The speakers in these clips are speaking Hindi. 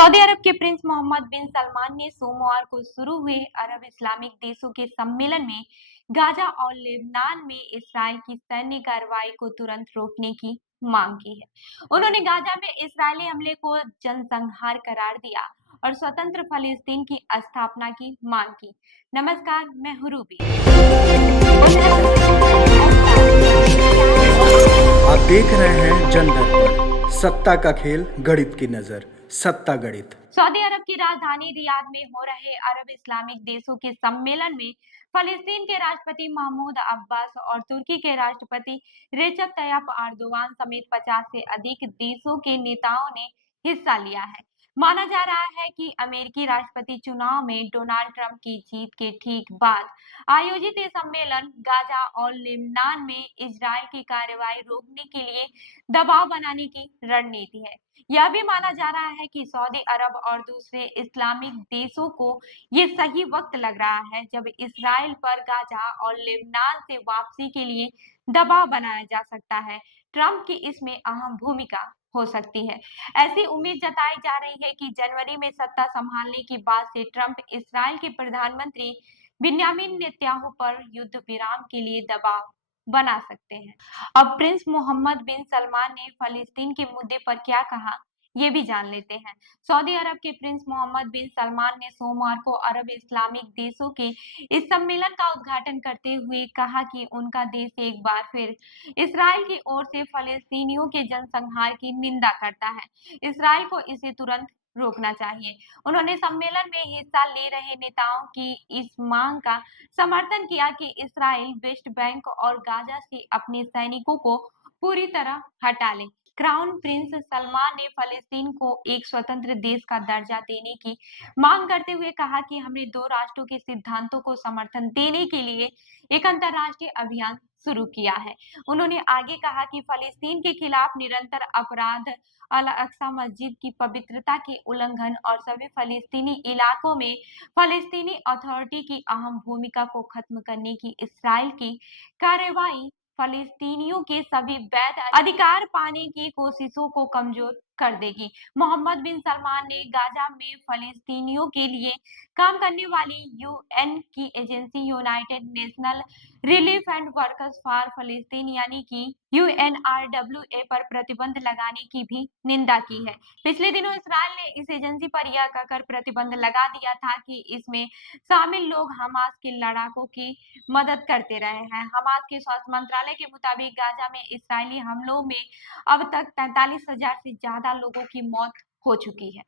सऊदी अरब के प्रिंस मोहम्मद बिन सलमान ने सोमवार को शुरू हुए अरब इस्लामिक देशों के सम्मेलन में गाजा और लेबनान में इसराइल की सैन्य कार्रवाई को तुरंत रोकने की मांग की है। उन्होंने गाजा में इस्राएली हमले को जनसंहार करार दिया और स्वतंत्र फलस्तीन की स्थापना की मांग की। नमस्कार, मैं हूं रूबी। आप देख रहे हैं जन दर्पण, सत्ता का खेल, गणित की नजर, सत्ता गणित। सऊदी अरब की राजधानी रियाद में हो रहे अरब इस्लामिक देशों के सम्मेलन में फलस्तीन के राष्ट्रपति महमूद अब्बास और तुर्की के राष्ट्रपति रेजब तय्यप एर्दोगान समेत 50 से अधिक देशों के नेताओं ने हिस्सा लिया है। माना जा रहा है कि अमेरिकी राष्ट्रपति चुनाव में डोनाल्ड ट्रंप की जीत के ठीक बाद आयोजित ये सम्मेलन गाजा और लेबनान में इजरायल की कार्रवाई रोकने के लिए दबाव बनाने की रणनीति है। यह भी माना जा रहा है कि सऊदी अरब और दूसरे इस्लामिक देशों को ये सही वक्त लग रहा है जब इसराइल पर गाजा और लेबनान से वापसी के लिए दबाव बनाया जा सकता है। ट्रंप की इसमें अहम भूमिका हो सकती है। ऐसी उम्मीद जताई जा रही है कि जनवरी में सत्ता संभालने के बाद से ट्रंप इसराइल के प्रधानमंत्री बिन्यामिन नेतन्याहू पर युद्ध विराम के लिए दबाव बना सकते हैं। अब प्रिंस मोहम्मद बिन सलमान ने फलस्तीन के मुद्दे पर क्या कहा, ये भी जान लेते हैं। सऊदी अरब के प्रिंस मोहम्मद बिन सलमान ने सोमवार को अरब इस्लामिक देशों के इस सम्मेलन का उद्घाटन करते हुए कहा कि उनका देश एक बार फिर इसराइल की ओर से फलस्तीनियों के जनसंहार की निंदा करता है। इसराइल को इसे तुरंत रोकना चाहिए। उन्होंने सम्मेलन में हिस्सा ले रहे नेताओं की इस मांग का समर्थन किया कि इसराइल वेस्ट बैंक और गाजा से अपने सैनिकों को पूरी तरह हटा ले। क्राउन प्रिंस सलमान ने फलस्तीन को एक स्वतंत्र देश का दर्जा देने की मांग करते हुए कहा कि हमने दो राष्ट्रों के सिद्धांतों को समर्थन देने के लिए एक अंतर्राष्ट्रीय अभियान शुरू किया है। उन्होंने आगे कहा कि फलस्तीन के खिलाफ निरंतर अपराध, अल अक्सा मस्जिद की पवित्रता के उल्लंघन और सभी फलस्तीनी इलाकों में फलस्तीनी अथॉरिटी की अहम भूमिका को खत्म करने की इसराइल की कार्रवाई फलस्तीनियों के सभी वैध अधिकार पाने की कोशिशों को कमजोर कर देगी। मोहम्मद बिन सलमान ने गाजा में फलस्तीनियों के लिए काम करने वाली यूएन की agency United National Relief and Workers for फलस्तीन यानी कि यूएनआरडब्ल्यूए पर प्रतिबंध लगाने की भी निंदा की है। पिछले दिनों इसराइल ने इस एजेंसी पर यह कहकर प्रतिबंध लगा दिया था कि इसमें शामिल लोग हमास के लड़ाकों की मदद करते रहे हैं। हमास के स्वास्थ्य मंत्रालय के मुताबिक गाजा में इसराइली हमलों में अब तक 43,000 से ज्यादा लोगों की मौत हो चुकी है।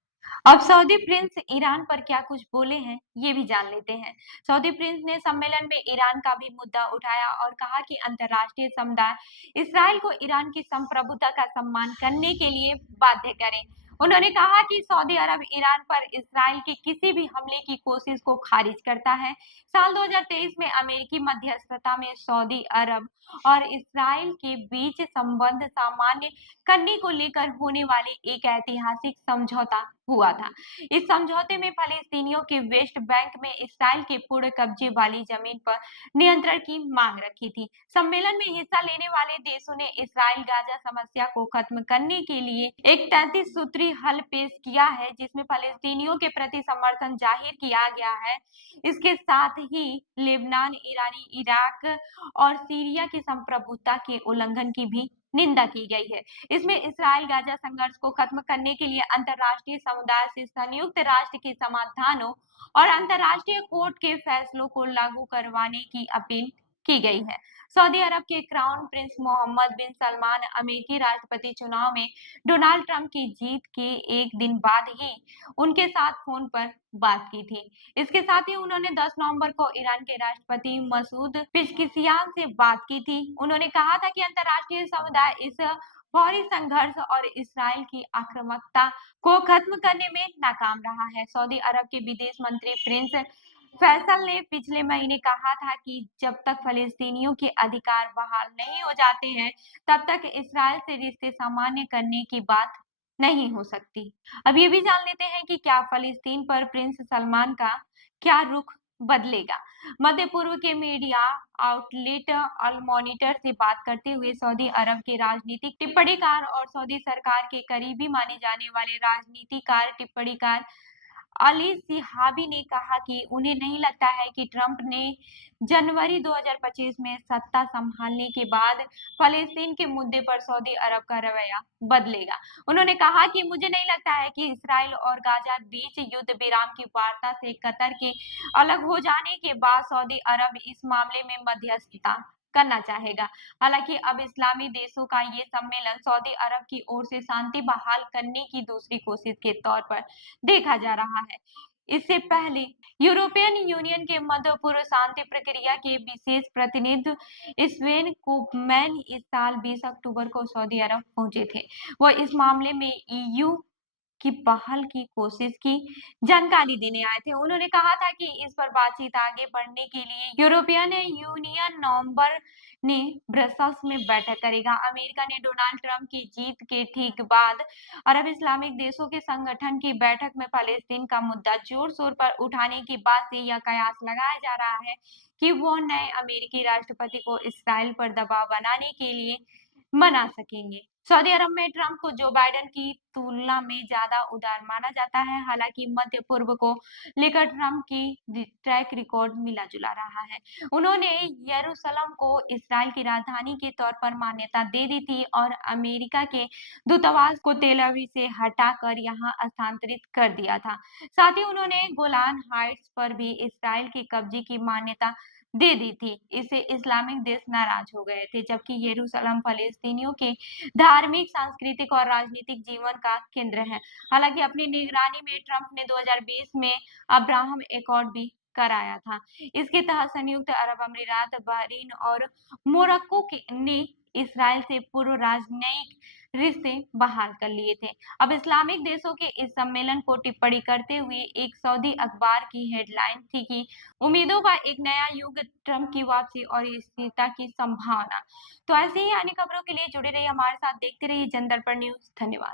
अब सऊदी प्रिंस ईरान पर क्या कुछ बोले हैं, ये भी जान लेते हैं। सऊदी प्रिंस ने सम्मेलन में ईरान का भी मुद्दा उठाया और कहा कि अंतर्राष्ट्रीय समुदाय इसराइल को ईरान की संप्रभुता का सम्मान करने के लिए बाध्य करे। उन्होंने कहा कि सऊदी अरब ईरान पर इसराइल के किसी भी हमले की कोशिश को खारिज करता है। साल 2023 में अमेरिकी मध्यस्थता में सऊदी अरब और इसराइल के बीच संबंध सामान्य करने को लेकर होने वाले एक ऐतिहासिक समझौता हुआ था। इस समझौते में फलस्तीनियों के वेस्ट बैंक में इसराइल के पूर्ण कब्जे वाली जमीन पर नियंत्रण की मांग रखी थी। सम्मेलन में हिस्सा लेने वाले देशों ने इसराइल गाजा समस्या को खत्म करने के लिए एक 33 सूत्री हल पेश किया है, जिसमें फलस्तीनियों के प्रति समर्थन जाहिर किया गया है। इसके साथ ही लेबनान, ईरानी, इराक और सीरिया की संप्रभुता के उल्लंघन की भी निंदा की गई है। इसमें इसराइल गाजा संघर्ष को खत्म करने के लिए अंतर्राष्ट्रीय समुदाय से संयुक्त राष्ट्र के समाधानों और अंतर्राष्ट्रीय कोर्ट के फैसलों को लागू करवाने की अपील की गई है। सऊदी अरब के क्राउन प्रिंस मोहम्मद बिन सलमान अमेरिकी राष्ट्रपति चुनाव में डोनाल्ड ट्रंप की जीत के एक दिन बाद ही उनके साथ फोन पर बात की थी। इसके साथ ही उन्होंने 10 नवंबर को ईरान के राष्ट्रपति मसूद पेज़ेश्कियान से बात की थी। उन्होंने कहा था कि अंतर्राष्ट्रीय समुदाय इस फौरी संघर्ष और इसराइल की आक्रामकता को खत्म करने में नाकाम रहा है। सऊदी अरब के विदेश मंत्री प्रिंस फैसल ने पिछले महीने कहा था कि जब तक फलस्तीनियों के अधिकार बहाल नहीं हो जाते हैं, तब तक इसराइल से रिश्ते सामान्य करने की बात नहीं हो सकती। अब ये भी जान लेते हैं कि क्या फलस्तीन पर प्रिंस सलमान का क्या रुख बदलेगा। मध्य पूर्व के मीडिया आउटलेट अल मॉनिटर से बात करते हुए सऊदी अरब के राजनीतिक टिप्पणीकार और सऊदी सरकार के करीबी माने जाने वाले राजनीतिकार टिप्पणीकार अली सिहाबी ने कहा कि उन्हें नहीं लगता है कि ट्रंप ने जनवरी 2025 में सत्ता संभालने के बाद फलस्तीन के मुद्दे पर सऊदी अरब का रवैया बदलेगा। उन्होंने कहा कि मुझे नहीं लगता है कि इसराइल और गाजा बीच युद्ध विराम की वार्ता से कतर के अलग हो जाने के बाद सऊदी अरब इस मामले में मध्यस्थता करना चाहेगा। हालांकि अब इस्लामी देशों का ये सम्मेलन सऊदी अरब की ओर से शांति बहाल करने की दूसरी कोशिश के तौर पर देखा जा रहा है। इससे पहले यूरोपियन यूनियन के मध्य पूर्व शांति प्रक्रिया के विशेष प्रतिनिधि स्वेन कुपमैन इस साल 20 अक्टूबर को सऊदी अरब पहुंचे थे। वो इस मामले में ईयू की पहल की कोशिश की जानकारी देने आए थे। उन्होंने कहा था कि इस पर बातचीत आगे बढ़ने के लिए यूरोपियन यूनियन नवंबर ने ब्रसल्स में बैठक करेगा। अमेरिका ने डोनाल्ड ट्रंप की जीत के ठीक बाद अरब इस्लामिक देशों के संगठन की बैठक में फलस्तीन का मुद्दा जोर शोर पर उठाने की बात से यह कयास लगाया जा रहा है कि वो नए अमेरिकी राष्ट्रपति को इसराइल पर दबाव बनाने के लिए मना सकेंगे। सऊदी अरब में ट्रंप को जो बाइडेन की तुलना में ज्यादा उदार माना जाता है। हालांकि मध्य पूर्व को लेकर ट्रंप की ट्रैक रिकॉर्ड मिला जुला रहा है। उन्होंने यरूशलेम को इसराइल की राजधानी के तौर पर मान्यता दे दी थी और अमेरिका के दूतावास को तेल अवीव से हटाकर यहां स्थानांतरित कर दिया था। साथ ही उन्होंने गोलान हाइट्स पर भी इसराइल के कब्जे की मान्यता दे दी थी। इससे इस्लामिक देश नाराज हो गए थे, जबकि यरूशलेम फलस्तीनियों के धार्मिक, सांस्कृतिक और राजनीतिक जीवन का केंद्र है। हालांकि अपनी निगरानी में ट्रंप ने 2020 में अब्राहम एकॉर्ड भी कराया था। इसके तहत संयुक्त अरब अमीरात, बहरीन और मोरक्को ने इसराइल से पूर्व राजनयिक रिश्ते बहाल कर लिए थे। अब इस्लामिक देशों के इस सम्मेलन को टिप्पणी करते हुए एक सऊदी अखबार की हेडलाइन थी कि उम्मीदों का एक नया युग, ट्रंप की वापसी और स्थिरता की संभावना। तो ऐसे ही अन्य खबरों के लिए जुड़े रहिए हमारे साथ, देखते रहिए जनदर्पण न्यूज। धन्यवाद।